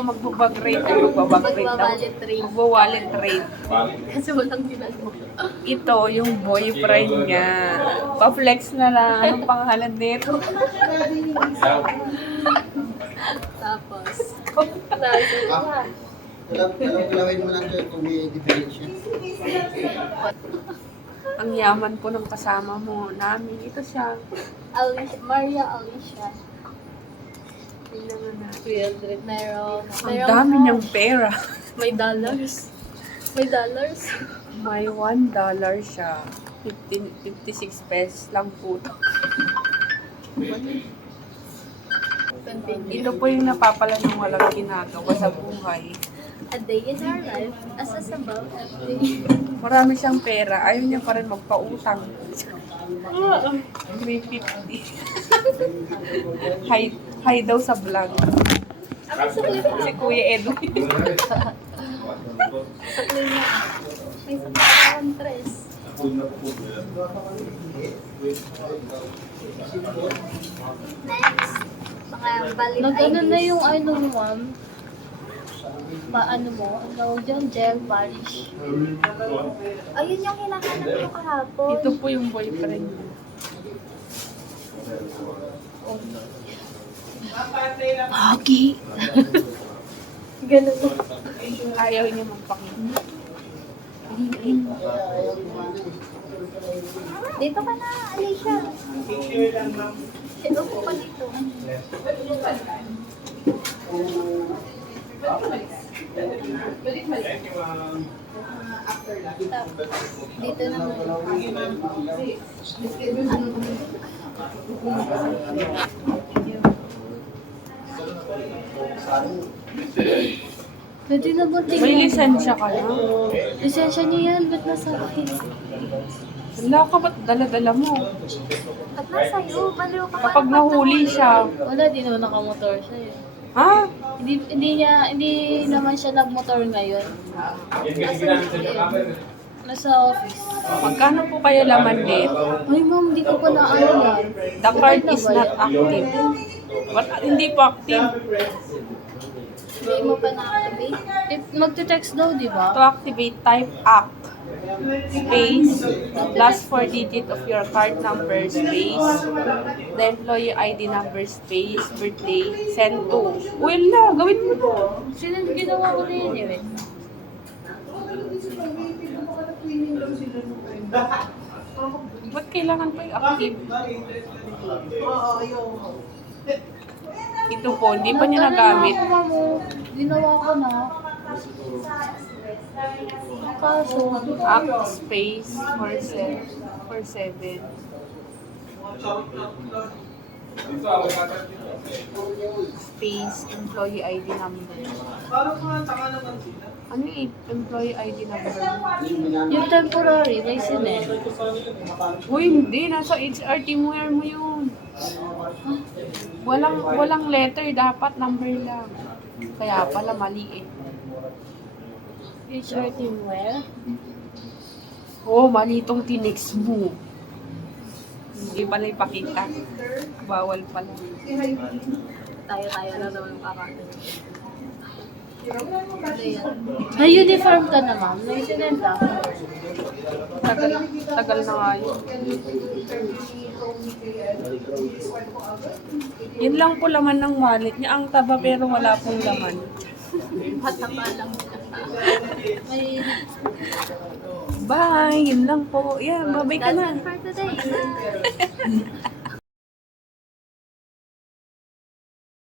magbabag rate. Magbabag rate daw. Magbabalit rate. Magbawalit rate. Kasi walang ginagawa. Ito, yung boyfriend niya. Pa-flex na lang. Anong pangalan nito? Tapos, Galawin mo lang sir kung may differential. Ang yaman po ng kasama mo namin. Ito siya. Alicia, Maria Alicia. Tingnan nga natin. 300. Meron. Ang dami niyang pera. May dollars. May dollars. May $1 siya. 56 pesos lang po. Continue. Ito po yung napapala ng walang ginagawa sa buhay. A day in our life, as a sabaw, Marami siyang pera. Ayaw niya pa rin magpautang. 350. Hi daw sa vlog. Si Kuya Edwin. may sabawan tres. Next. Mga valid Nag-ano IDs. na yung ano mo, ma'am? Paano mo? Ang tawag dyan? Gel polish. Ayun yung hinahanap ko kahapon. Ito po yung boyfriend niya. Pogi. Ganun mo. Ayaw niya magpakita. Dito ka na, Alicia. Sino po ka dito? Dito naman. Pwede na ba May tingnan? lisensya ka na. Lisensya niya yan, ba't nasa akin? Wala ka ba't dala-dala mo? At nasa'yo, baliw ka pa. Kapag nahuli siya. Wala, di naman nakamotor siya eh. Ha? Hindi naman siya nagmotor ngayon. Nasa office. Magkano po kaya laman nito? Ay ma'am, di ko pa naano yan. The card is not active. Hindi po active. Hindi mo pa na-activate. Magte-text daw, di To ba? activate, type act. Space, last 4 digit of your card number, space, the employee ID number, space, birthday, send to. Well na, gawin mo na. Ginawa ko na yun eh. Ba't kailangan pa yung active? Ito po, hindi pa niya nagamit. Ginawa ko na. Kaso, Act space 47. Space, employee ID number. Ano yung employee ID number? yung temporary, may sinet. Uy, hindi. Nasa HRT mo yun. Walang letter. Dapat number lang. Kaya pala mali eh. HR teamwear. Oh, mali itong tinex mo. Hindi pala ipakita. Bawal pala. Tayo na naman kakasin. Ano yan? May uniform ka na ma'am, may sinet ah. Tagal na nga yun. Yun lang po laman ng wallet niya. Ang taba pero wala pong laman. Patapa lang. May Bye! Yun lang po. Yeah, babay ka That's na. it for today.